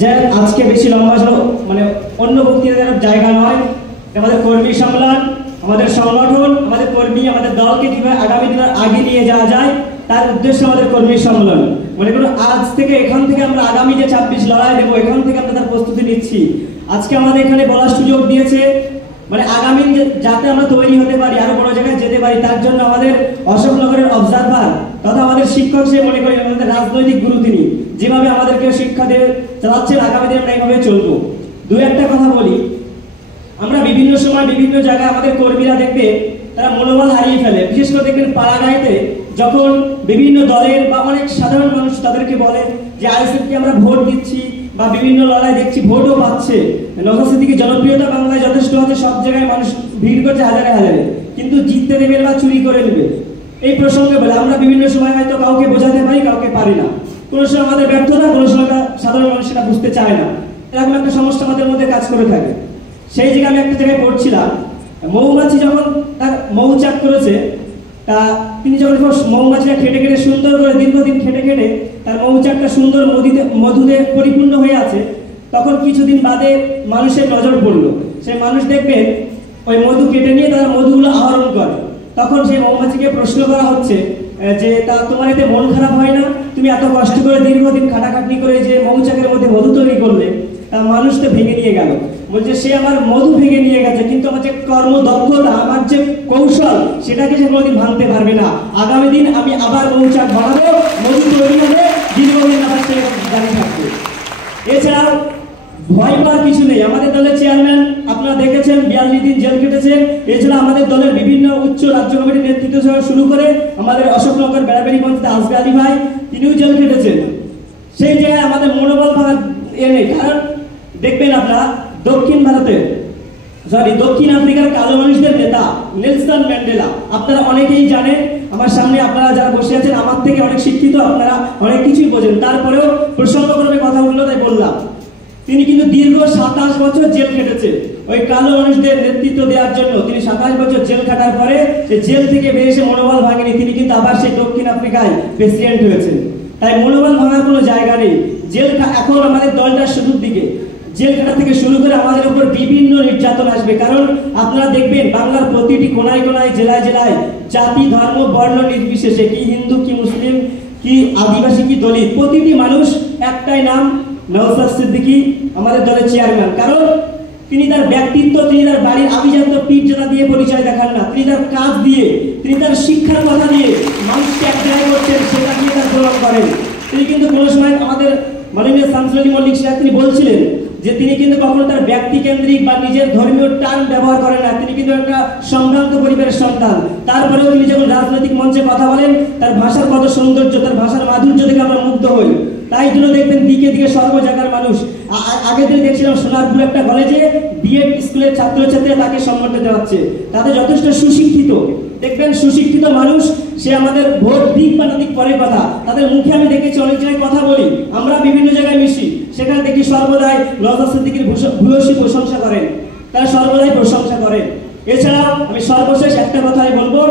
যে আজকে বেশি লম্বা মানে অন্য বক্তৃতার জায়গা নয়। আমাদের কর্মী সম্মেলন, আমাদের সংগঠন, আমাদের কর্মী, আমাদের দলকে কিভাবে আগামী দিনে আগে নিয়ে যাওয়া যায় তার উদ্দেশ্যে আমাদের কর্মী সম্মেলন। মনে করুন আজ থেকে এখান থেকে আমরা আগামী যে 26 লড়াই দেবো, এখান থেকে আমরা তার প্রস্তুতি নিচ্ছি। আজকে আমাদের এখানে বলার সুযোগ দিয়েছে, মানে আগামী যাতে আমরা তৈরি হতে পারি, আরো বড় জায়গায় যেতে পারি, তার জন্য আমাদের অশোকনগরের অবজারভার তথা আমাদের শিক্ষক সে মনে করি আমাদের রাজনৈতিক গুরু, তিনি যেভাবে আমাদেরকে শিক্ষা দিয়ে চালাচ্ছেন, আগামী দিনে আমরা এইভাবে চলবো। দু একটা কথা বলি, আমরা বিভিন্ন সময় বিভিন্ন জায়গায় আমাদের কর্মীরা দেখবে তারা মনোবল হারিয়ে ফেলে। বিশেষ করে দেখবেন পাড়াগাঁইতে যখন বিভিন্ন দলের বা অনেক সাধারণ মানুষ তাদেরকে বলে যে আইএসএফকে আমরা ভোট দিচ্ছি বা বিভিন্ন লড়াই দেখছি ভোটও পাচ্ছে, নওশাদ সিদ্দিকীর জনপ্রিয়তা বাংলায় যথেষ্ট আছে, সব জায়গায় মানুষ ভিড় করছে হাজারে হাজারে, কিন্তু জিততে দেবেন বা চুরি করে নেবে। এই প্রসঙ্গে বলে আমরা বিভিন্ন সময় হয়তো কাউকে বোঝাতে পারি, কাউকে পারি না। কোনো সময় আমাদের ব্যর্থতা, কোনো সময় সাধারণ মানুষ সেটা বুঝতে চায় না। এরকম একটা সমস্যা আমাদের মধ্যে কাজ করে থাকে। সেই জায়গায় আমি একটা জায়গায় পড়ছিলাম, মৌমাছি যখন তার মৌচাক করেছে, তা তিনি যখন মৌমাছিটা খেটে খেটে সুন্দর করে দীর্ঘদিন খেটে খেটে তার মৌচাকটা সুন্দর মধুতে পরিপূর্ণ হয়ে আছে, তখন কিছুদিন বাদে মানুষের নজর পড়লো। সেই মানুষ দেখবেন ওই মধু কেটে নিয়ে তারা মধুগুলো আহরণ করে। তখন সেই মৌমাছিকে প্রশ্ন করা হচ্ছে যে তা তোমার এতে মন খারাপ হয় না? তুমি এত কষ্ট করে দীর্ঘদিন খাটাখাটনি করে যে মৌচাকের মধ্যে মধু তৈরি করলে, তা মানুষ তো ভেঙে নিয়ে গেল। বলছে সে আমার মধু ভেঙে নিয়ে গেছে, কিন্তু আমার যে কর্মদক্ষতা, আমার যে কৌশল, সেটাকে সে কোনোদিন ভাঙতে পারবে না। আগামী দিন আমি আবার মৌচাক বানাবো, মধু তৈরি হবে, দীর্ঘদিন আবার সে দাঁড়িয়ে থাকবে। এছাড়াও ভয় পাওয়ার কিছু নেই। আমাদের দলের চেয়ারম্যান আপনারা দেখেছেন 42 দিন জেল কেটেছেন। এছাড়া আমাদের দলের বিভিন্ন উচ্চ রাজ্য কমিটির নেতৃত্ব থেকে শুরু করে আমাদের অশোকনগর বেড়াবেড়ি পঞ্চায়েত আসবে আলী ভাই, তিনিও জেল কেটেছেন। সেই জায়গায় আমাদের মনোবল ভাঙা নেই। কারণ দেখবেন আপনারা দক্ষিণ আফ্রিকার কালো মানুষদের নেতা নেলসন ম্যান্ডেলা আপনারা অনেকেই জানেন। আমার সামনে আপনারা যারা বসে আছেন আমার থেকে অনেক শিক্ষিত, আপনারা অনেক কিছুই বোঝেন, তারপরেও প্রসঙ্গক্রমে কথা উঠলো তাই বললাম। তিনি কিন্তু দীর্ঘ 27 বছর জেল খেটেছে ওই কালো মানুষদের নেতৃত্ব দেওয়ার জন্য। তিনি 27 বছর জেল কাটার পরে সে জেল থেকে বেরিয়ে এসে মনোবল ভাঙেনি, তিনি কিন্তু আবার সেই দক্ষিণ আফ্রিকায় প্রেসিডেন্ট হয়েছেন। তাই মনোবল ভাঙার কোনো জায়গা নেই। জেল এখন আমাদের দলটার শুরুর দিকে, জেল খাটা থেকে শুরু করে আমাদের উপর বিভিন্ন নির্যাতন আসবে। কারণ আপনারা দেখবেন বাংলার প্রতিটি কোনায় কোনায়, জেলায় জেলায়, জাতি ধর্ম বর্ণ নির্বিশেষে, কি হিন্দু কি মুসলিম কি আদিবাসী কি দলিত, প্রতিটি মানুষ একটাই নাম নওশাদ সিদ্দিকী, আমাদের দলের চেয়ারম্যান। কারণ তিনি তার ব্যক্তিত্ব, তিনি তার বাড়ির আভিজাত্য পীরজাদা দিয়ে পরিচয় দেখান না, তিনি তার কাজ দিয়ে, তিনি তার শিক্ষার কথা দিয়ে মানুষকে এক জায়গায় করছেন, সেটা দিয়ে তার প্রমাণ করেন। তিনি কিন্তু কোনো সময় আমাদের মাননীয় শামসুল আলী মল্লিক সাহেব তিনি বলছিলেন যে তিনি কিন্তু কখনো তার ব্যক্তি কেন্দ্রিক বা নিজের ধর্মীয় টান ব্যবহার করেন না। তিনি কিন্তু একটা সম্ভ্রান্ত পরিবারের সন্তান। তারপরেও তিনি যখন রাজনৈতিক মঞ্চে কথা বলেন, তার ভাষার কত সৌন্দর্য, তার ভাষার মাধুর্য দেখে আমরা মুগ্ধ হই। তাই জন্য দেখবেন দিকে দিকে সর্ব জায়গার মানুষ। আগের দিন দেখছিলাম সোনারপুর একটা কলেজে বিএড স্কুলের ছাত্রছাত্রীরা তাকে সম্মান দেওয়াচ্ছে। তাদের যথেষ্ট সুশিক্ষিত, দেখবেন সুশিক্ষিত মানুষ, সে আমাদের ভোট দিক বা না দিক পরের কথা, তাদের মুখে আমি দেখেছি অনেক জায়গায় কথা বলি, আমরা বিভিন্ন জায়গায় মিশি, সেখানে দেখি সর্বদাই নওশাদ সিদ্দিকীর ভূয়সী প্রশংসা করেন, তারা সর্বদাই প্রশংসা করেন। এছাড়াও আমি সর্বশেষ একটা কথাই বলবো,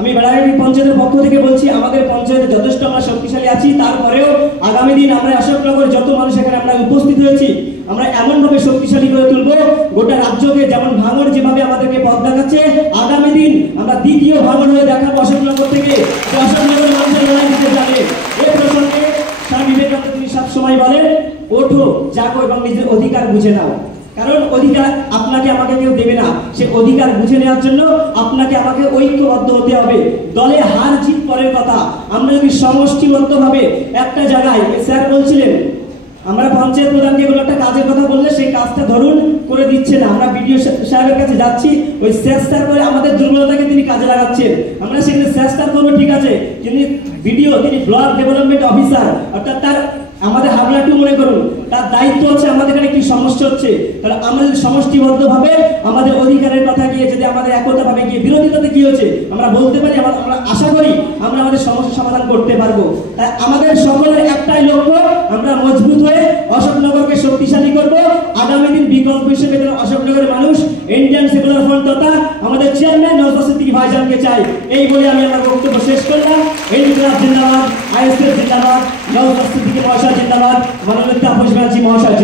আমি বেড়াবেড়ি পঞ্চায়েতের পক্ষ থেকে বলছি, আমাদের পঞ্চায়েতে যথেষ্ট আমরা শক্তিশালী আছি। তারপরেও আগামী দিন আমরা অশোকনগর যত মানুষ এখানে আমরা উপস্থিত হয়েছি, আমরা এমনভাবে শক্তিশালী করে তুলব, গোটা রাজ্যকে যেমন ভাঙড় যেভাবে আমাদেরকে পথ দেখাচ্ছে, আগামী দিন আমরা দ্বিতীয় ভাঙড় হয়ে দেখাবো অশোকনগর থেকে, যে অশোকনগর মানুষের লড়াই দিতে যাবে। এই প্রসঙ্গে স্বামী বিবেকানন্দ তিনি সবসময় বলেন, ওঠো জাগো এবং নিজের অধিকার বুঝে নাও। কারণ অধিকার আপনাকে আমাকে কেউ দেবে না, সে অধিকার বুঝে নেওয়ার জন্য আপনাকে আমাকে ঐক্যবদ্ধ হতে হবে। দলে হার জিত পরের কথা, আমরা যদি সমষ্টিবদ্ধভাবে একটা জায়গায়, স্যার বলছিলেন আমরা পঞ্চায়েত প্রধানকে কোনো একটা কাজের কথা বললে সেই কাজটা ধরুন করে দিচ্ছে না, আমরা বিডিও সাহেবের কাছে যাচ্ছি, ওই স্যার করে আমাদের দুর্বলতাকে তিনি কাজে লাগাচ্ছেন। আমরা সেখানে স্যার করবো ঠিক আছে, কিন্তু বিডিও তিনি ব্লক ডেভেলপমেন্ট অফিসার, অর্থাৎ তার আমাদের হাবলাটু মনে করুন, তার দায়িত্ব হচ্ছে আমাদের এখানে কি সমস্যা হচ্ছে, তাহলে আমাদের সমষ্টিবদ্ধভাবে আমাদের অধিকারের কথা গিয়ে, যদি আমাদের একতাভাবে গিয়ে বিরোধিতাতে কি হচ্ছে আমরা বলতে পারি, আমরা আশা করি আমরা আমাদের সমস্যা সমাধান করতে পারবো। তাই আমাদের সকলের একটাই লক্ষ্য, আমরা মজবুত হয়ে অশোকনগরকে শক্তিশালী করব। আগামী দিন বিকল্প হিসেবে অশোকনগরের মানুষ ইন্ডিয়ান সেকুলার ফ্রন্ট তথা আমাদের চেয়ারম্যান নওশাদ সিদ্দিকী ভাইজানকে চাই। এই বলে আমি আমার বক্তব্য শেষ করলাম। ইনকিলাব জিন্দাবাদ, আইএসএফ জিন্দাবাদ, নওশাদ সিদ্দিকী মহাশয় জিন্দাবাদ। ধন্যবাদ মাননীয় তাপস ব্যানার্জি মহাশয়।